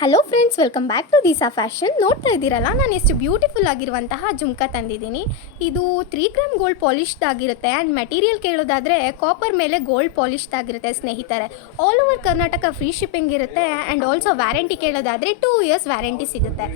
Hello friends, welcome back to Disa fashion. ನೋಡ್ತಾ ಇದ್ದೀರಲ್ಲ, ನಾನು ಎಷ್ಟು ಬ್ಯೂಟಿಫುಲ್ ಆಗಿರುವಂತಹ ಜುಮ್ಕಾ ತಂದಿದ್ದೀನಿ. ಇದು 3 ಗ್ರಾಮ್ ಗೋಲ್ಡ್ ಪಾಲಿಶ್ಡ್ ಆಗಿರುತ್ತೆ. ಆ್ಯಂಡ್ ಮೆಟೀರಿಯಲ್ ಕೇಳೋದಾದರೆ ಕಾಪರ್ ಮೇಲೆ ಗೋಲ್ಡ್ ಪಾಲಿಶ್ಡ್ ಆಗಿರುತ್ತೆ ಸ್ನೇಹಿತರೆ. All over Karnataka free shipping ಇರುತ್ತೆ. ಆ್ಯಂಡ್ ಆಲ್ಸೋ ವ್ಯಾರಂಟಿ ಕೇಳೋದಾದರೆ 2 ಇಯರ್ಸ್ ವ್ಯಾರಂಟಿ ಸಿಗುತ್ತೆ.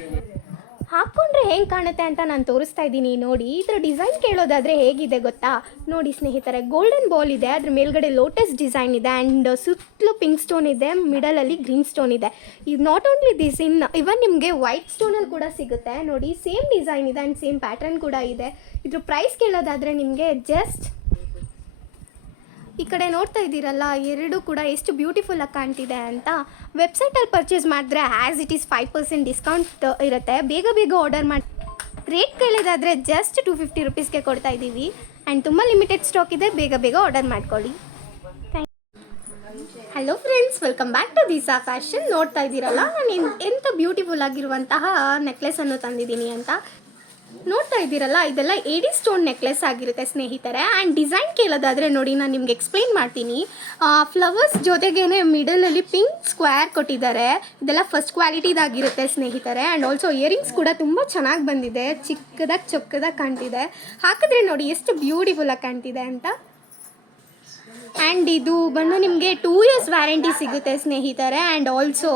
ಹಾಕ್ಕೊಂಡ್ರೆ ಹೆಂಗೆ ಕಾಣುತ್ತೆ ಅಂತ ನಾನು ತೋರಿಸ್ತಾ ಇದ್ದೀನಿ ನೋಡಿ. ಇದರ ಡಿಸೈನ್ ಕೇಳೋದಾದರೆ ಹೇಗಿದೆ ಗೊತ್ತಾ? ನೋಡಿ ಸ್ನೇಹಿತರೆ, ಗೋಲ್ಡನ್ ಬಾಲ್ ಇದೆ, ಅದ್ರ ಮೇಲ್ಗಡೆ ಲೋಟಸ್ ಡಿಸೈನ್ ಇದೆ. ಆ್ಯಂಡ್ ಸುತ್ತಲೂ ಪಿಂಕ್ ಸ್ಟೋನ್ ಇದೆ, ಮಿಡಲಲ್ಲಿ ಗ್ರೀನ್ ಸ್ಟೋನ್ ಇದೆ. ಇದು ನಾಟ್ ಓನ್ಲಿ ದಿಸ್, ಇವನ್ ನಿಮಗೆ ವೈಟ್ ಸ್ಟೋನಲ್ಲಿ ಕೂಡ ಸಿಗುತ್ತೆ ನೋಡಿ. ಸೇಮ್ ಡಿಸೈನ್ ಇದೆ ಆ್ಯಂಡ್ ಸೇಮ್ ಪ್ಯಾಟರ್ನ್ ಕೂಡ ಇದೆ. ಇದ್ರ ಪ್ರೈಸ್ ಕೇಳೋದಾದರೆ ನಿಮಗೆ ಜಸ್ಟ್ ಈ ಕಡೆ ನೋಡ್ತಾ ಇದ್ದೀರಲ್ಲ, ಎರಡೂ ಕೂಡ ಎಷ್ಟು ಬ್ಯೂಟಿಫುಲ್ಲಾಗಿ ಕಾಣ್ತಿದೆ ಅಂತ. ವೆಬ್ಸೈಟಲ್ಲಿ ಪರ್ಚೇಸ್ ಮಾಡಿದ್ರೆ ಆ್ಯಸ್ ಇಟ್ ಈಸ್ 5% ಡಿಸ್ಕೌಂಟ್ ಇರುತ್ತೆ. ಬೇಗ ಬೇಗ ಆರ್ಡರ್ ಮಾಡಿ. ರೇಟ್ ಕೇಳೋದಾದರೆ ಜಸ್ಟ್ 250 ರುಪೀಸ್ಗೆ ಕೊಡ್ತಾ ಇದ್ದೀವಿ. ಆ್ಯಂಡ್ ತುಂಬ ಲಿಮಿಟೆಡ್ ಸ್ಟಾಕ್ ಇದೆ, ಬೇಗ ಬೇಗ ಆರ್ಡರ್ ಮಾಡ್ಕೊಳ್ಳಿ. Hello friends, welcome back to Disa fashion. ನೋಡ್ತಾ ಇದ್ದೀರಲ್ಲ, ನಾನು ಎಂಥ ಬ್ಯೂಟಿಫುಲ್ ಆಗಿರುವಂತಹ ನೆಕ್ಲೆಸನ್ನು ತಂದಿದ್ದೀನಿ ಅಂತ. ನೋಡ್ತಾ ಇದ್ದೀರಲ್ಲ, ಇದೆಲ್ಲ ಏಡಿ ಸ್ಟೋನ್ ನೆಕ್ಲೆಸ್ ಆಗಿರುತ್ತೆ ಸ್ನೇಹಿತರೆ. ಆ್ಯಂಡ್ ಡಿಸೈನ್ ಕೇಳೋದಾದರೆ ನೋಡಿ, ನಾನು ನಿಮ್ಗೆ ಎಕ್ಸ್ಪ್ಲೈನ್ ಮಾಡ್ತೀನಿ. ಫ್ಲವರ್ಸ್ ಜೊತೆಗೇ ಮಿಡಲಲ್ಲಿ ಪಿಂಕ್ ಸ್ಕ್ವೇರ್ ಕೊಟ್ಟಿದ್ದಾರೆ. ಇದೆಲ್ಲ ಫಸ್ಟ್ ಕ್ವಾಲಿಟಿದಾಗಿರುತ್ತೆ ಸ್ನೇಹಿತರೆ. ಆ್ಯಂಡ್ ಆಲ್ಸೋ ಇಯರಿಂಗ್ಸ್ ಕೂಡ ತುಂಬ ಚೆನ್ನಾಗಿ ಬಂದಿದೆ, ಚಿಕ್ಕದಾಗಿ ಚೊಕ್ಕದಾಗಿ ಕಾಣ್ತಿದೆ. ಹಾಕಿದ್ರೆ ನೋಡಿ ಎಷ್ಟು ಬ್ಯೂಟಿಫುಲ್ಲಾಗಿ ಕಾಣ್ತಿದೆ ಅಂತ. ಆ್ಯಂಡ್ ಇದು ಬಂದು ನಿಮಗೆ 2 ಇಯರ್ಸ್ ವ್ಯಾರಂಟಿ ಸಿಗುತ್ತೆ ಸ್ನೇಹಿತರೆ. ಆ್ಯಂಡ್ ಆಲ್ಸೋ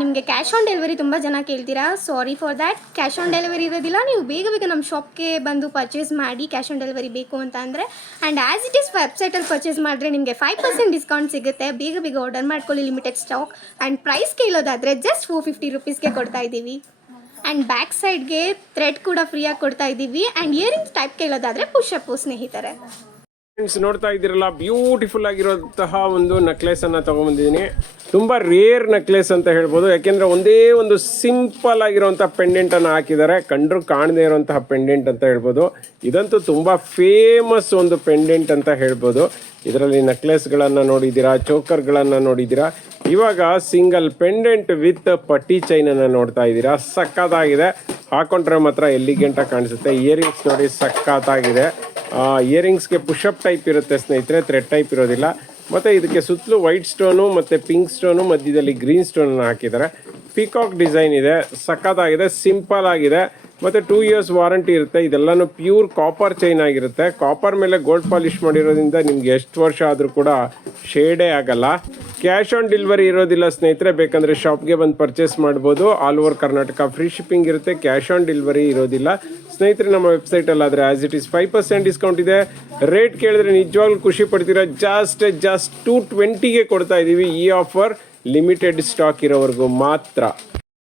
ನಿಮಗೆ ಕ್ಯಾಶ್ ಆನ್ ಡೆಲಿವರಿ ತುಂಬ ಜನ ಕೇಳ್ತೀರಾ. Sorry for that, cash on delivery ಇರೋದಿಲ್ಲ. ನೀವು ಬೇಗ ಬೇಗ ನಮ್ಮ ಶಾಪ್ಗೆ ಬಂದು ಪರ್ಚೇಸ್ ಮಾಡಿ, ಕ್ಯಾಶ್ ಆನ್ ಡೆಲಿವರಿ ಬೇಕು ಅಂತ ಅಂದರೆ. ಆ್ಯಂಡ್ ಆ್ಯಸ್ ಇಟ್ ಈಸ್ ವೆಬ್ಸೈಟಲ್ಲಿ ಪರ್ಚೇಸ್ ಮಾಡಿದ್ರೆ ನಿಮಗೆ 5% ಡಿಸ್ಕೌಂಟ್ ಸಿಗುತ್ತೆ. ಬೇಗ ಬೇಗ ಆರ್ಡರ್ ಮಾಡ್ಕೊಳ್ಳಿ, ಲಿಮಿಟೆಡ್ ಸ್ಟಾಕ್. ಆ್ಯಂಡ್ ಪ್ರೈಸ್ ಕೇಳೋದಾದರೆ ಜಸ್ಟ್ 450 ರುಪೀಸ್ಗೆ ಕೊಡ್ತಾ ಇದ್ದೀವಿ. ಆ್ಯಂಡ್ ಬ್ಯಾಕ್ ಸೈಡ್ಗೆ ಥ್ರೆಡ್ ಕೂಡ ಫ್ರೀಯಾಗಿ ಕೊಡ್ತಾ ಇದ್ದೀವಿ. ಆ್ಯಂಡ್ ಇಯರಿಂಗ್ಸ್ ಟೈಪ್ ಕೇಳೋದಾದರೆ ಪುಷಪ್ಪು ಸ್ನೇಹಿತರೆ. ಫ್ರೆಂಡ್ಸ್, ನೋಡ್ತಾ ಇದ್ದೀರಲ್ಲ, ಬ್ಯೂಟಿಫುಲ್ ಆಗಿರುವಂತಹ ಒಂದು ನೆಕ್ಲೆಸ್ ಅನ್ನ ತಗೊಂಡ್ಬಂದಿದ್ದೀನಿ. ತುಂಬಾ ರೇರ್ ನೆಕ್ಲೆಸ್ ಅಂತ ಹೇಳ್ಬೋದು. ಯಾಕೆಂದ್ರೆ ಒಂದೇ ಒಂದು ಸಿಂಪಲ್ ಆಗಿರುವಂತಹ ಪೆಂಡೆಂಟ್ ಅನ್ನು ಹಾಕಿದ್ದಾರೆ. ಕಂಡ್ರು ಕಾಣದೇ ಇರುವಂತಹ ಪೆಂಡೆಂಟ್ ಅಂತ ಹೇಳ್ಬೋದು. ಇದಂತೂ ತುಂಬಾ ಫೇಮಸ್ ಒಂದು ಪೆಂಡೆಂಟ್ ಅಂತ ಹೇಳ್ಬೋದು. ಇದರಲ್ಲಿ ನೆಕ್ಲೆಸ್ಗಳನ್ನು ನೋಡಿದ್ದೀರಾ, ಚೋಕರ್ಗಳನ್ನು ನೋಡಿದ್ದೀರಾ. ಇವಾಗ ಸಿಂಗಲ್ ಪೆಂಡೆಂಟ್ ವಿತ್ ಪಟ್ಟಿ ಚೈನ್ ಅನ್ನು ನೋಡ್ತಾ ಇದ್ದೀರಾ. ಸಕ್ಕತ್ತಾಗಿದೆ. ಹಾಕೊಂಡ್ರೆ ಮಾತ್ರ ಎಲ್ಲಿಗೆಂಟ ಕಾಣಿಸುತ್ತೆ. ಇಯರಿಂಗ್ಸ್ ನೋಡಿ, ಸಕ್ಕತ್ತಾಗಿದೆ. ಇಯರಿಂಗ್ಸ್ಗೆ ಪುಷಪ್ ಟೈಪ್ ಇರುತ್ತೆ ಸ್ನೇಹಿತರೆ, ಥ್ರೆಡ್ ಟೈಪ್ ಇರೋದಿಲ್ಲ. ಮತ್ತು ಇದಕ್ಕೆ ಸುತ್ತಲೂ ವೈಟ್ ಸ್ಟೋನು ಮತ್ತು ಪಿಂಕ್ ಸ್ಟೋನು, ಮಧ್ಯದಲ್ಲಿ ಗ್ರೀನ್ ಸ್ಟೋನನ್ನು ಹಾಕಿದ್ದಾರೆ. ಪಿಕಾಕ್ ಡಿಸೈನ್ ಇದೆ, ಸಕ್ಕತ್ತಾಗಿದೆ, ಸಿಂಪಲ್ ಆಗಿದೆ. ಮತ್ತು 2 ಇಯರ್ಸ್ ವಾರಂಟಿ ಇರುತ್ತೆ. ಇದೆಲ್ಲನೂ ಪ್ಯೂರ್ ಕಾಪರ್ ಚೈನ್ ಆಗಿರುತ್ತೆ. ಕಾಪರ್ ಮೇಲೆ ಗೋಲ್ಡ್ ಪಾಲಿಶ್ ಮಾಡಿರೋದ್ರಿಂದ ನಿಮ್ಗೆ ಎಷ್ಟು ವರ್ಷ ಆದರೂ ಕೂಡ ಶೇಡೇ ಆಗಲ್ಲ. ಕ್ಯಾಶ್ ಆನ್ ಡೆಲಿವರಿ ಇರೋದಿಲ್ಲ ಸ್ನೇಹಿತರೆ. ಬೇಕಂದರೆ ಶಾಪ್ಗೆ ಬಂದು ಪರ್ಚೇಸ್ ಮಾಡ್ಬೋದು. All over Karnataka free shipping ಇರುತ್ತೆ. ಕ್ಯಾಶ್ ಆನ್ ಡೆಲಿವರಿ ಇರೋದಿಲ್ಲ ಸ್ನೇಹಿತರೆ. ನಮ್ಮ ವೆಬ್ಸೈಟಲ್ಲಾದರೆ ಆ್ಯಸ್ ಇಟ್ ಈಸ್ 5% ಡಿಸ್ಕೌಂಟ್ ಇದೆ. ರೇಟ್ ಕೇಳಿದ್ರೆ ನಿಜವಾಗ್ಲೂ ಖುಷಿ ಪಡ್ತೀರಾ. ಜಸ್ಟ್ 220ಗೆ ಕೊಡ್ತಾ ಇದ್ದೀವಿ. ಈ ಆಫರ್ ಲಿಮಿಟೆಡ್ ಸ್ಟಾಕ್ ಇರೋವರೆಗೂ ಮಾತ್ರ.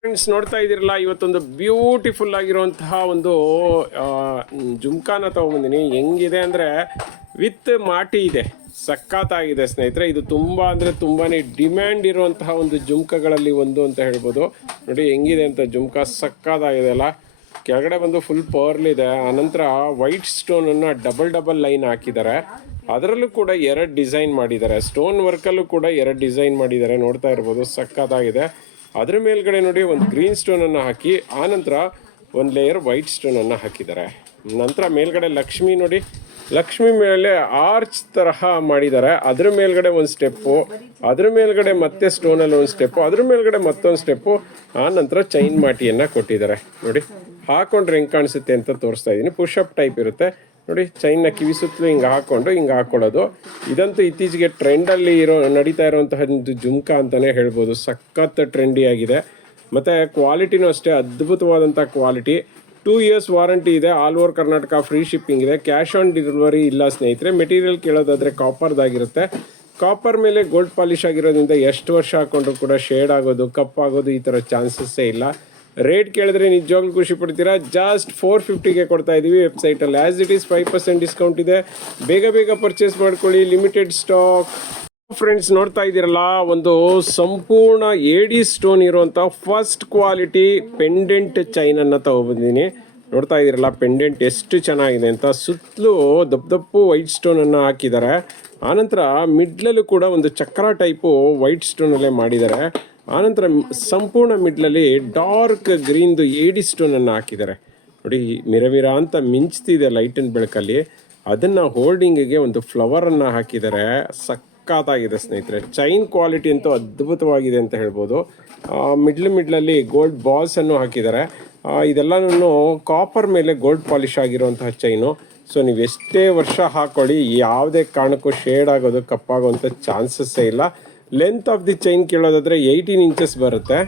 ಫ್ರೆಂಡ್ಸ್, ನೋಡ್ತಾ ಇದ್ದೀರಲ್ಲ, ಇವತ್ತೊಂದು ಬ್ಯೂಟಿಫುಲ್ ಆಗಿರುವಂತಹ ಒಂದು ಜುಮ್ಕಾನ ತೊಗೊಂಬಂದಿನಿ. ಹೆಂಗಿದೆ ಅಂದರೆ ವಿತ್ ಮಾಟಿ ಇದೆ, ಸಕ್ಕತ್ತಾಗಿದೆ ಸ್ನೇಹಿತರೆ. ಇದು ತುಂಬ ಅಂದರೆ ತುಂಬಾ ಡಿಮ್ಯಾಂಡ್ ಇರುವಂತಹ ಒಂದು ಜುಮ್ಕಗಳಲ್ಲಿ ಒಂದು ಅಂತ ಹೇಳ್ಬೋದು. ನೋಡಿ ಹೆಂಗಿದೆ ಅಂತ ಜುಮ್ಕಾ, ಸಕ್ಕತ್ತಾಗಿದೆ ಅಲ್ಲ. ಕೆಳಗಡೆ ಬಂದು ಫುಲ್ ಪರ್ಲ್ ಇದೆ. ಆನಂತರ ವೈಟ್ ಸ್ಟೋನನ್ನು ಡಬಲ್ ಲೈನ್ ಹಾಕಿದ್ದಾರೆ. ಅದರಲ್ಲೂ ಕೂಡ 2 ಡಿಸೈನ್ ಮಾಡಿದ್ದಾರೆ. ಸ್ಟೋನ್ ವರ್ಕಲ್ಲೂ ಕೂಡ 2 ಡಿಸೈನ್ ಮಾಡಿದ್ದಾರೆ. ನೋಡ್ತಾ ಇರ್ಬೋದು, ಸಕ್ಕತ್ತಾಗಿದೆ. ಅದ್ರ ಮೇಲ್ಗಡೆ ನೋಡಿ ಒಂದು ಗ್ರೀನ್ ಸ್ಟೋನನ್ನು ಹಾಕಿ, ಆನಂತರ ಒಂದು ಲೇಯರ್ ವೈಟ್ ಸ್ಟೋನನ್ನು ಹಾಕಿದ್ದಾರೆ. ನಂತರ ಮೇಲ್ಗಡೆ ಲಕ್ಷ್ಮಿ ನೋಡಿ, ಲಕ್ಷ್ಮಿ ಮೇಲೆ ಆರ್ಚ್ ತರಹ ಮಾಡಿದ್ದಾರೆ. ಅದ್ರ ಮೇಲ್ಗಡೆ ಒಂದು ಸ್ಟೆಪ್ಪು, ಅದ್ರ ಮೇಲ್ಗಡೆ ಮತ್ತೆ ಸ್ಟೋನಲ್ಲಿ ಒಂದು ಸ್ಟೆಪ್ಪು, ಅದ್ರ ಮೇಲ್ಗಡೆ ಮತ್ತೊಂದು ಸ್ಟೆಪ್ಪು, ಆನಂತರ ಚೈನ್ ಮಾಟಿಯನ್ನು ಕೊಟ್ಟಿದ್ದಾರೆ. ನೋಡಿ ಹಾಕೊಂಡ್ರೆ ಹೆಂಗೆ ಕಾಣಿಸುತ್ತೆ ಅಂತ ತೋರಿಸ್ತಾ ಇದ್ದೀನಿ. ಪುಷಪ್ ಟೈಪ್ ಇರುತ್ತೆ ನೋಡಿ. ಚೈನ್ನ ಕಿವಿ ಸುತ್ತಲೂ ಹಿಂಗೆ ಹಾಕ್ಕೊಂಡು ಹಿಂಗೆ ಹಾಕ್ಕೊಳ್ಳೋದು. ಇದಂತೂ ಇತ್ತೀಚೆಗೆ ಟ್ರೆಂಡಲ್ಲಿ ನಡೀತಾ ಇರುವಂತಹ ಒಂದು ಜುಮ್ಕಾ ಅಂತಲೇ ಹೇಳ್ಬೋದು. ಸಖತ್ ಟ್ರೆಂಡಿ ಆಗಿದೆ. ಮತ್ತು ಕ್ವಾಲಿಟಿನೂ ಅಷ್ಟೇ ಅದ್ಭುತವಾದಂಥ ಕ್ವಾಲಿಟಿ. 2 ಇಯರ್ಸ್ ವಾರಂಟಿ ಇದೆ. All over Karnataka free shipping ಇದೆ. ಕ್ಯಾಶ್ ಆನ್ ಡೆಲಿವರಿ ಇಲ್ಲ ಸ್ನೇಹಿತರೆ. ಮೆಟೀರಿಯಲ್ ಕೇಳೋದಾದರೆ ಕಾಪರ್ದಾಗಿರುತ್ತೆ. ಕಾಪರ್ ಮೇಲೆ ಗೋಲ್ಡ್ ಪಾಲಿಶ್ ಆಗಿರೋದ್ರಿಂದ ಎಷ್ಟು ವರ್ಷ ಹಾಕ್ಕೊಂಡ್ರು ಕೂಡ ಶೇಡ್ ಆಗೋದು, ಕಪ್ಪಾಗೋದು, ಈ ಥರ ಚಾನ್ಸಸ್ಸೇ ಇಲ್ಲ. ರೇಟ್ ಕೇಳಿದ್ರೆ ನಿಜವಾಗ್ಲೂ ಖುಷಿ ಪಡ್ತೀರಾ. ಜಸ್ಟ್ 450ಗೆ ಕೊಡ್ತಾ ಇದ್ದೀವಿ ವೆಬ್ಸೈಟಲ್ಲಿ. ಆ್ಯಸ್ ಇಟ್ ಈಸ್ 5% ಡಿಸ್ಕೌಂಟ್ ಇದೆ. ಬೇಗ ಬೇಗ ಪರ್ಚೇಸ್ ಮಾಡ್ಕೊಳ್ಳಿ, ಲಿಮಿಟೆಡ್ ಸ್ಟಾಕ್. ಫ್ರೆಂಡ್ಸ್, ನೋಡ್ತಾ ಇದ್ದೀರಲ್ಲ, ಒಂದು ಸಂಪೂರ್ಣ ಏಡಿ ಸ್ಟೋನ್ ಇರುವಂಥ ಫಸ್ಟ್ ಕ್ವಾಲಿಟಿ ಪೆಂಡೆಂಟ್ ಚೈನನ್ನು ತಗೊಬಂದಿದ್ದೀನಿ. ನೋಡ್ತಾ ಇದ್ದೀರಲ್ಲ ಪೆಂಡೆಂಟ್ ಎಷ್ಟು ಚೆನ್ನಾಗಿದೆ ಅಂತ. ಸುತ್ತಲೂ ದಪ್ಪು ವೈಟ್ ಸ್ಟೋನನ್ನು ಹಾಕಿದ್ದಾರೆ. ಆನಂತರ ಮಿಡ್ಲಲ್ಲೂ ಕೂಡ ಒಂದು ಚಕ್ರ ಟೈಪು ವೈಟ್ ಸ್ಟೋನಲ್ಲೇ ಮಾಡಿದ್ದಾರೆ. ಆನಂತರ ಸಂಪೂರ್ಣ ಮಿಡ್ಲಲ್ಲಿ ಡಾರ್ಕ್ ಗ್ರೀನ್ದು ಏಡಿ ಸ್ಟೋನನ್ನು ಹಾಕಿದ್ದಾರೆ. ನೋಡಿ ಮಿರಮಿರ ಅಂತ ಮಿಂಚ್ತಿದೆ ಲೈಟಿನ ಬೆಳಕಲ್ಲಿ. ಅದನ್ನು ಹೋಲ್ಡಿಂಗಿಗೆ ಒಂದು ಫ್ಲವರನ್ನು ಹಾಕಿದ್ದಾರೆ. ಸಖತ್ತಾಗಿದೆ ಸ್ನೇಹಿತರೆ. ಚೈನ್ ಕ್ವಾಲಿಟಿ ಅಂತೂ ಅದ್ಭುತವಾಗಿದೆ ಅಂತ ಹೇಳ್ಬೋದು. ಮಿಡ್ಲಲ್ಲಿ ಗೋಲ್ಡ್ ಬಾಲ್ಸನ್ನು ಹಾಕಿದ್ದಾರೆ. ಇದೆಲ್ಲನೂ ಕಾಪರ್ ಮೇಲೆ ಗೋಲ್ಡ್ ಪಾಲಿಶ್ ಆಗಿರುವಂತಹ ಚೈನು. ಸೊ ನೀವು ಎಷ್ಟೇ ವರ್ಷ ಹಾಕೊಳ್ಳಿ ಯಾವುದೇ ಕಾರಣಕ್ಕೂ ಶೇಡ್ ಆಗೋದು ಕಪ್ಪಾಗೋವಂಥ ಚಾನ್ಸಸ್ಸೇ ಇಲ್ಲ. ಲೆಂತ್ ಆಫ್ ದಿ ಚೈನ್ ಕೇಳೋದಾದರೆ 18 ಇಂಚಸ್ ಬರುತ್ತೆ.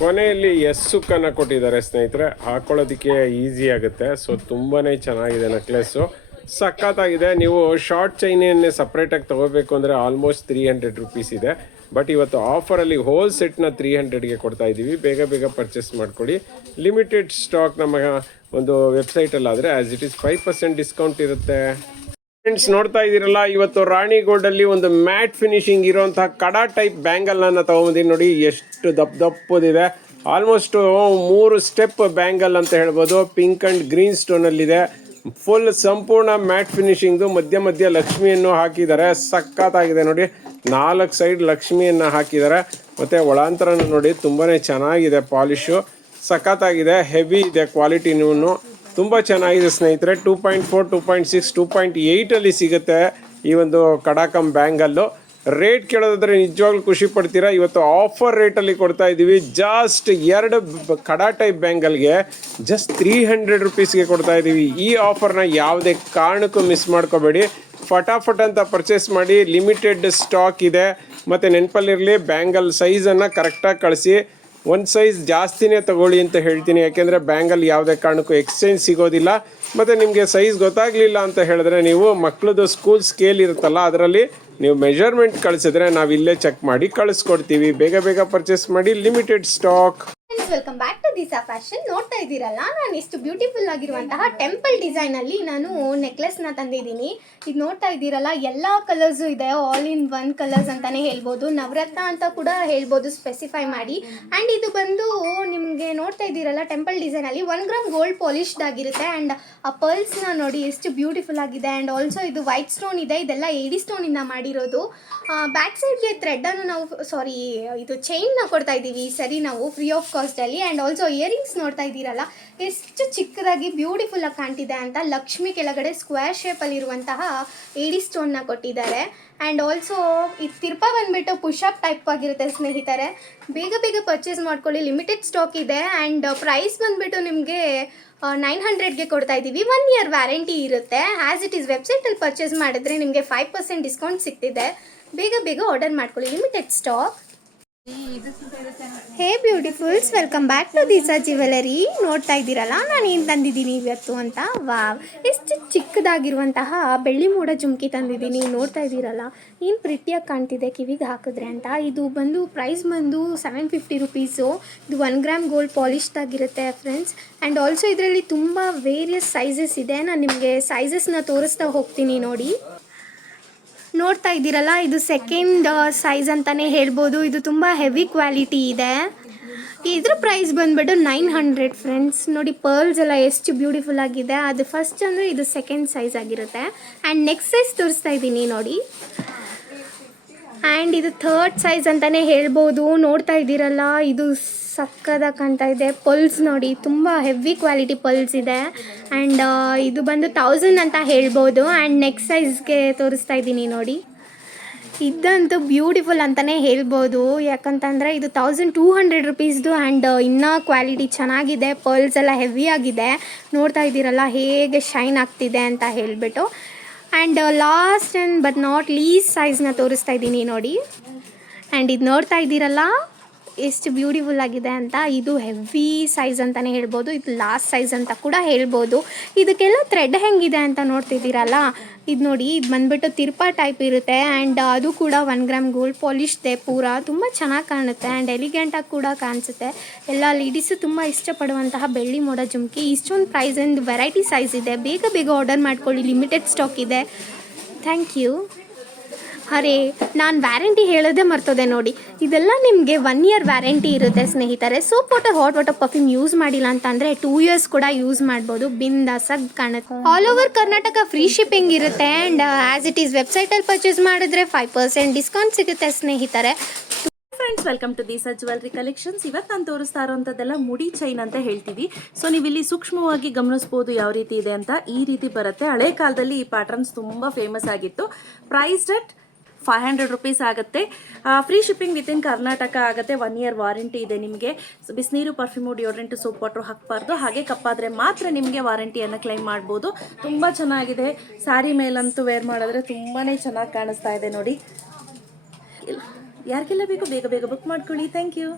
ಕೊನೆಯಲ್ಲಿ ಸುಕ್ಕನ್ನು ಕೊಟ್ಟಿದ್ದಾರೆ ಸ್ನೇಹಿತರೆ, ಹಾಕೊಳ್ಳೋದಕ್ಕೆ ಈಸಿ ಆಗುತ್ತೆ. ಸೊ ತುಂಬಾ ಚೆನ್ನಾಗಿದೆ ನೆಕ್ಲೆಸ್ಸು, ಸಖತ್ತಾಗಿದೆ. ನೀವು ಶಾರ್ಟ್ ಚೈನನ್ನೇ ಸಪ್ರೇಟಾಗಿ ತೊಗೋಬೇಕು ಅಂದರೆ ಆಲ್ಮೋಸ್ಟ್ 300 ರುಪೀಸ್ ಇದೆ. ಬಟ್ ಇವತ್ತು ಆಫರಲ್ಲಿ ಹೋಲ್ ಸೆಟ್ನ 300ಗೆ ಕೊಡ್ತಾ ಇದ್ದೀವಿ. ಬೇಗ ಪರ್ಚೇಸ್ ಮಾಡ್ಕೊಳ್ಳಿ. ಲಿಮಿಟೆಡ್ ಸ್ಟಾಕ್ ನಮ್ಮ ಒಂದು ವೆಬ್ಸೈಟಲ್ಲಾದರೆ ಆ್ಯಸ್ ಇಟ್ ಈಸ್ 5% ಡಿಸ್ಕೌಂಟ್ ಇರುತ್ತೆ. ಫ್ರೆಂಡ್ಸ್ ನೋಡ್ತಾ ಇದ್ದೀರಲ್ಲ, ಇವತ್ತು ರಾಣಿ ಗೋಲ್ಡಲ್ಲಿ ಒಂದು ಮ್ಯಾಟ್ ಫಿನಿಶಿಂಗ್ ಇರುವಂತಹ ಕಡಾ ಟೈಪ್ ಬ್ಯಾಂಗಲ್ನ ತೊಗೊಂಬಂದಿನಿ. ನೋಡಿ ಎಷ್ಟು ದಪ್ಪದಿದೆ. ಆಲ್ಮೋಸ್ಟ್ 3 ಸ್ಟೆಪ್ ಬ್ಯಾಂಗಲ್ ಅಂತ ಹೇಳ್ಬೋದು. ಪಿಂಕ್ ಆ್ಯಂಡ್ ಗ್ರೀನ್ ಸ್ಟೋನಲ್ಲಿದೆ. ಫುಲ್ ಸಂಪೂರ್ಣ ಮ್ಯಾಟ್ ಫಿನಿಶಿಂಗು. ಮಧ್ಯ ಲಕ್ಷ್ಮಿಯನ್ನು ಹಾಕಿದ್ದಾರೆ, ಸಖತ್ತಾಗಿದೆ ನೋಡಿ. 4 ಸೈಡ್ ಲಕ್ಷ್ಮಿಯನ್ನು ಹಾಕಿದ್ದಾರೆ. ಮತ್ತು ಒಳಾಂತರನ ನೋಡಿ ತುಂಬಾ ಚೆನ್ನಾಗಿದೆ. ಪಾಲಿಶು ಸಖತ್ತಾಗಿದೆ, ಹೆವಿ ಇದೆ. ಕ್ವಾಲಿಟಿನೂ ತುಂಬ ಚೆನ್ನಾಗಿದೆ ಸ್ನೇಹಿತರೆ. 2.4, 2.6, 2.8 ಸಿಗುತ್ತೆ ಈ ಒಂದು ಕಡಾಕಂ ಬ್ಯಾಂಗಲ್ಲು. ರೇಟ್ ಕೇಳೋದಾದ್ರೆ ನಿಜವಾಗ್ಲೂ ಖುಷಿ ಪಡ್ತೀರಾ. ಇವತ್ತು ಆಫರ್ ರೇಟಲ್ಲಿ ಕೊಡ್ತಾ ಇದ್ದೀವಿ. ಜಸ್ಟ್ 2 ಕಡಾ ಟೈಪ್ ಬ್ಯಾಂಗಲ್ಗೆ ಜಸ್ಟ್ 300 ರುಪೀಸ್ಗೆ ಕೊಡ್ತಾ ಇದ್ದೀವಿ. ಈ ಆಫರ್ನ ಯಾವುದೇ ಕಾರಣಕ್ಕೂ ಮಿಸ್ ಮಾಡ್ಕೋಬೇಡಿ. ಫಟಾಫಟ್ ಅಂತ ಪರ್ಚೇಸ್ ಮಾಡಿ. ಲಿಮಿಟೆಡ್ ಸ್ಟಾಕ್ ಇದೆ. ಮತ್ತು ನೆನಪಲ್ಲಿರಲಿ, ಬ್ಯಾಂಗಲ್ ಸೈಜನ್ನು ಕರೆಕ್ಟಾಗಿ ಕಳಿಸಿ. ಒಂದು ಸೈಜ್ ಜಾಸ್ತಿನೇ ತಗೊಳ್ಳಿ ಅಂತ ಹೇಳ್ತೀನಿ. ಯಾಕೆಂದರೆ ಬ್ಯಾಂಗಲ್ ಯಾವುದೇ ಕಾರಣಕ್ಕೂ ಎಕ್ಸ್ಚೇಂಜ್ ಸಿಗೋದಿಲ್ಲ. ಮತ್ತು ನಿಮಗೆ ಸೈಜ್ ಗೊತ್ತಾಗಲಿಲ್ಲ ಅಂತ ಹೇಳಿದ್ರೆ ನೀವು ಮಕ್ಕಳದು ಸ್ಕೂಲ್ ಸ್ಕೇಲ್ ಇರುತ್ತಲ್ಲ, ಅದರಲ್ಲಿ ನೀವು ಮೆಜರ್ಮೆಂಟ್ ಕಳಿಸಿದ್ರೆ ನಾವು ಇಲ್ಲೇ ಚೆಕ್ ಮಾಡಿ ಕಳಿಸ್ಕೊಡ್ತೀವಿ. ಬೇಗ ಪರ್ಚೇಸ್ ಮಾಡಿ. Limited stock. Welcome back to Disa fashion. ನೋಡ್ತಾ ಇದ್ದೀರಲ್ಲ, ನಾನು ಎಷ್ಟು ಬ್ಯೂಟಿಫುಲ್ ಆಗಿರುವಂತಹ ಟೆಂಪಲ್ ಡಿಸೈನಲ್ಲಿ ನಾನು ನೆಕ್ಲೆಸ್ನ ತಂದಿದ್ದೀನಿ. ಇದು ನೋಡ್ತಾ ಇದ್ದೀರಲ್ಲ, ಎಲ್ಲ ಕಲರ್ಸು ಇದೆ. ಆಲ್ ಇನ್ ಒನ್ ಕಲರ್ಸ್ ಅಂತಲೇ ಹೇಳ್ಬೋದು. ನವರತ್ನ ಅಂತ ಕೂಡ ಹೇಳ್ಬೋದು ಸ್ಪೆಸಿಫೈ ಮಾಡಿ. ಆ್ಯಂಡ್ ಇದು ಬಂದು ನಿಮಗೆ ನೋಡ್ತಾ ಇದ್ದೀರಲ್ಲ ಟೆಂಪಲ್ ಡಿಸೈನಲ್ಲಿ 1 ಗ್ರಾಮ್ ಗೋಲ್ಡ್ ಪಾಲಿಶ್ಡ್ ಆಗಿರುತ್ತೆ. ಆ್ಯಂಡ್ ಆ ಪರ್ಲ್ಸ್ನ ನೋಡಿ ಎಷ್ಟು ಬ್ಯೂಟಿಫುಲ್ ಆಗಿದೆ. ಆ್ಯಂಡ್ ಆಲ್ಸೋ ಇದು ವೈಟ್ ಸ್ಟೋನ್ ಇದೆ. ಇದೆಲ್ಲ ಏಡಿ ಸ್ಟೋನಿಂದ ಮಾಡಿರೋದು. ಬ್ಯಾಕ್ ಸೈಡ್ಗೆ ಥ್ರೆಡ್ಡನ್ನು ನಾವು ಇದು ಚೈನ್ನ ಕೊಡ್ತಾ ಇದ್ದೀವಿ ಸರಿ ನಾವು ಫ್ರೀ ಆಫ್ ಕಾಸ್ಟಲ್ಲಿ. ಆ್ಯಂಡ್ ಆಲ್ಸೋ ಇಯರಿಂಗ್ಸ್ ನೋಡ್ತಾ ಇದ್ದೀರಲ್ಲ ಎಷ್ಟು ಚಿಕ್ಕದಾಗಿ ಬ್ಯೂಟಿಫುಲ್ಲಾಗಿ ಕಾಣ್ತಿದೆ ಅಂತ. ಲಕ್ಷ್ಮಿ ಕೆಳಗಡೆ ಸ್ಕ್ವೇರ್ ಶೇಪಲ್ಲಿರುವಂತಹ ಏಡಿ ಸ್ಟೋನ್ನ ಕೊಟ್ಟಿದ್ದಾರೆ. ಆ್ಯಂಡ್ ಆಲ್ಸೋ ಈ ತಿರ್ಪ ಬಂದುಬಿಟ್ಟು ಪುಷಪ್ ಟೈಪ್ ಆಗಿರುತ್ತೆ ಸ್ನೇಹಿತರೆ. ಬೇಗ ಪರ್ಚೇಸ್ ಮಾಡ್ಕೊಳ್ಳಿ. ಲಿಮಿಟೆಡ್ ಸ್ಟಾಕ್ ಇದೆ. ಆ್ಯಂಡ್ ಪ್ರೈಸ್ ಬಂದುಬಿಟ್ಟು ನಿಮಗೆ 900ಗೆ ಕೊಡ್ತಾ ಇದ್ದೀವಿ. 1 ಇಯರ್ ವ್ಯಾರಂಟಿ ಇರುತ್ತೆ. ಆ್ಯಸ್ ಇಟ್ ಈಸ್ ವೆಬ್ಸೈಟಲ್ಲಿ ಪರ್ಚೇಸ್ ಮಾಡಿದ್ರೆ ನಿಮಗೆ 5% ಡಿಸ್ಕೌಂಟ್ ಸಿಗ್ತಿದೆ. ಬೇಗ ಆರ್ಡರ್ ಮಾಡ್ಕೊಳ್ಳಿ. Limited stock. Hey beautifuls, welcome back to Disa jewellery. ನೋಡ್ತಾ ಇದ್ದೀರಲ್ಲ ನಾನು ಏನು ತಂದಿದ್ದೀನಿ ಇವತ್ತು ಅಂತ. ವಾವ್, ಎಷ್ಟು ಚಿಕ್ಕದಾಗಿರುವಂತಹ ಬೆಳ್ಳಿ ಮೋಡ ಜುಮ್ಕಿ ತಂದಿದ್ದೀನಿ. ನೋಡ್ತಾ ಇದ್ದೀರಲ್ಲ ಏನು ಪ್ರಿಟಿಯಾಗಿ ಕಾಣ್ತಿದೆ ಕಿವಿಗೆ ಹಾಕಿದ್ರೆ ಅಂತ. ಇದು ಬಂದು ಪ್ರೈಸ್ ಬಂದು 750 ರುಪೀಸು. ಇದು 1 ಗ್ರಾಮ್ ಗೋಲ್ಡ್ ಪಾಲಿಶ್ಡ್ ಆಗಿರುತ್ತೆ ಫ್ರೆಂಡ್ಸ್. ಆ್ಯಂಡ್ ಆಲ್ಸೋ ಇದರಲ್ಲಿ ತುಂಬ ವೇರಿಯಸ್ ಸೈಜಸ್ ಇದೆ. ನಾನು ನಿಮಗೆ ಸೈಜಸ್ನ ತೋರಿಸ್ತಾ ಹೋಗ್ತೀನಿ ನೋಡಿ. ನೋಡ್ತಾ ಇದ್ದೀರಲ್ಲ, ಇದು ಸೆಕೆಂಡ್ ಸೈಜ್ ಅಂತಲೇ ಹೇಳ್ಬೋದು. ಇದು ತುಂಬ ಹೆವಿ ಕ್ವಾಲಿಟಿ ಇದೆ. ಇದ್ರ ಪ್ರೈಸ್ ಬಂದುಬಿಟ್ಟು 900 ಫ್ರೆಂಡ್ಸ್. ನೋಡಿ ಪರ್ಲ್ಸ್ ಎಲ್ಲ ಎಷ್ಟು ಬ್ಯೂಟಿಫುಲ್ ಆಗಿದೆ. ಅದು ಫಸ್ಟ್ ಅಂದರೆ ಇದು ಸೆಕೆಂಡ್ ಸೈಜ್ ಆಗಿರುತ್ತೆ. ಆ್ಯಂಡ್ ನೆಕ್ಸ್ಟ್ ಸೈಜ್ ತೋರಿಸ್ತಾ ಇದ್ದೀನಿ ನೋಡಿ. ಆ್ಯಂಡ್ ಇದು ಥರ್ಡ್ ಸೈಜ್ ಅಂತಲೇ ಹೇಳ್ಬೋದು. ನೋಡ್ತಾ ಇದ್ದೀರಲ್ಲ, ಇದು ಸಕ್ಕದಾಗಿ ಕಾಣ್ತಾ ಇದೆ. ಪಲ್ಸ್ ನೋಡಿ ತುಂಬ ಹೆವಿ ಕ್ವಾಲಿಟಿ ಪಲ್ಸ್ ಇದೆ. ಆ್ಯಂಡ್ ಇದು ಬಂದು 1000 ಅಂತ ಹೇಳ್ಬೋದು. ಆ್ಯಂಡ್ ನೆಕ್ಸ್ಟ್ ಸೈಜ್ಗೆ ತೋರಿಸ್ತಾ ಇದ್ದೀನಿ ನೋಡಿ. ಇದಂತೂ ಬ್ಯೂಟಿಫುಲ್ ಅಂತಲೇ ಹೇಳ್ಬೋದು. ಯಾಕಂತಂದರೆ ಇದು 1200 ರುಪೀಸ್ದು. ಆ್ಯಂಡ್ ಇನ್ನೂ ಕ್ವಾಲಿಟಿ ಚೆನ್ನಾಗಿದೆ. ಪರ್ಲ್ಸ್ ಎಲ್ಲ ಹೆವಿ ಆಗಿದೆ. ನೋಡ್ತಾ ಇದ್ದೀರಲ್ಲ ಹೇಗೆ ಶೈನ್ ಆಗ್ತಿದೆ ಅಂತ ಹೇಳಿಬಿಟ್ಟು. And last and but not least ಸೈಜ್ನ ತೋರಿಸ್ತಾ ಇದ್ದೀನಿ ನೋಡಿ. ಆ್ಯಂಡ್ ಇದು ನೋಡ್ತಾ ಇದ್ದೀರಲ್ಲ ಎಷ್ಟು ಬ್ಯೂಟಿಫುಲ್ ಆಗಿದೆ ಅಂತ. ಇದು ಹೆವಿ ಸೈಜ್ ಅಂತಲೇ ಹೇಳ್ಬೋದು. ಇದು ಲಾಸ್ಟ್ ಸೈಜ್ ಅಂತ ಕೂಡ ಹೇಳ್ಬೋದು. ಇದಕ್ಕೆಲ್ಲ ಥ್ರೆಡ್ ಹೆಂಗಿದೆ ಅಂತ ನೋಡ್ತಿದ್ದೀರಲ್ಲ, ಇದು ನೋಡಿ, ಇದು ಬಂದುಬಿಟ್ಟು ತಿರ್ಪ ಟೈಪ್ ಇರುತ್ತೆ. ಆ್ಯಂಡ್ ಅದು ಕೂಡ 1 ಗ್ರಾಮ್ ಗೋಲ್ಡ್ ಪಾಲಿಶ್ದೆ. ಪೂರ ತುಂಬ ಚೆನ್ನಾಗಿ ಕಾಣುತ್ತೆ. ಆ್ಯಂಡ್ ಎಲಿಗೆಂಟಾಗಿ ಕೂಡ ಕಾಣಿಸುತ್ತೆ. ಎಲ್ಲ ಲೇಡೀಸು ತುಂಬ ಇಷ್ಟಪಡುವಂತಹ ಬೆಳ್ಳಿ ಮೋಡ ಜುಮ್ಕಿ. ಇಷ್ಟೊಂದು ಪ್ರೈಸಿಂದು ವೆರೈಟಿ ಸೈಜ್ ಇದೆ. ಬೇಗ ಆರ್ಡರ್ ಮಾಡ್ಕೊಳ್ಳಿ. ಲಿಮಿಟೆಡ್ ಸ್ಟಾಕ್ ಇದೆ. Thank you. ಅರೆ, ನಾನು ವ್ಯಾರಂಟಿ ಹೇಳೋದೇ ಮರ್ತೋದೆ ನೋಡಿ. ಇದೆಲ್ಲ ನಿಮಗೆ 1 ಇಯರ್ ವ್ಯಾರಂಟಿ ಇರುತ್ತೆ ಸ್ನೇಹಿತರೆ. Soap water, hot water perfume use ಮಾಡಿಲ್ಲ ಅಂತಂದರೆ 2 ಇಯರ್ಸ್ ಕೂಡ ಯೂಸ್ ಮಾಡ್ಬೋದು. ಬಿಂದಾಸಾಗಿ ಕಾಣುತ್ತೆ. All over Karnataka free shipping ಇರುತ್ತೆ. ಆ್ಯಂಡ್ ಆ್ಯಸ್ ಇಟ್ ಈಸ್ ವೆಬ್ಸೈಟಲ್ಲಿ ಪರ್ಚೇಸ್ ಮಾಡಿದ್ರೆ 5% ಡಿಸ್ಕೌಂಟ್ ಸಿಗುತ್ತೆ ಸ್ನೇಹಿತರೆ. Friends, welcome to Disa jewellery collections. ಇವತ್ತು ನಾನು ತೋರಿಸ್ತಾ ಇರೋಂಥದ್ದೆಲ್ಲ ಮುಡಿ ಚೈನ್ ಅಂತ ಹೇಳ್ತೀವಿ. ಸೊ ನೀವು ಇಲ್ಲಿ ಸೂಕ್ಷ್ಮವಾಗಿ ಗಮನಿಸ್ಬೋದು ಯಾವ ರೀತಿ ಇದೆ ಅಂತ. ಈ ರೀತಿ ಬರುತ್ತೆ. ಹಳೆ ಕಾಲದಲ್ಲಿ ಈ ಪ್ಯಾಟರ್ನ್ಸ್ ತುಂಬ ಫೇಮಸ್ ಆಗಿತ್ತು. ಪ್ರೈಸ್ಡ್ ಅಟ್ 500 ರುಪೀಸ್ ಆಗುತ್ತೆ. ಫ್ರೀ ಶಿಪ್ಪಿಂಗ್ ವಿತಿನ್ ಕರ್ನಾಟಕ ಆಗುತ್ತೆ. 1 ಇಯರ್ ವಾರಂಟಿ ಇದೆ ನಿಮಗೆ. ಬಿಸಿನೀರು, ಪರ್ಫ್ಯೂಮು, ಡಿಯೋಡ್ರೆಂಟು, ಸೋಪ್ ವಾಟ್ರು ಹಾಕಬಾರ್ದು. ಹಾಗೆ ಕಪ್ಪಾದರೆ ಮಾತ್ರ ನಿಮಗೆ ವಾರಂಟಿಯನ್ನು ಕ್ಲೈಮ್ ಮಾಡ್ಬೋದು. ತುಂಬ ಚೆನ್ನಾಗಿದೆ. ಸ್ಯಾರಿ ಮೇಲಂತೂ ವೇರ್ ಮಾಡಿದ್ರೆ ತುಂಬಾ ಚೆನ್ನಾಗಿ ಕಾಣಿಸ್ತಾ ಇದೆ ನೋಡಿ. ಯಾರಿಗೆಲ್ಲ ಬೇಕು ಬೇಗ ಬೇಗ ಬುಕ್ ಮಾಡ್ಕೊಳ್ಳಿ. Thank you.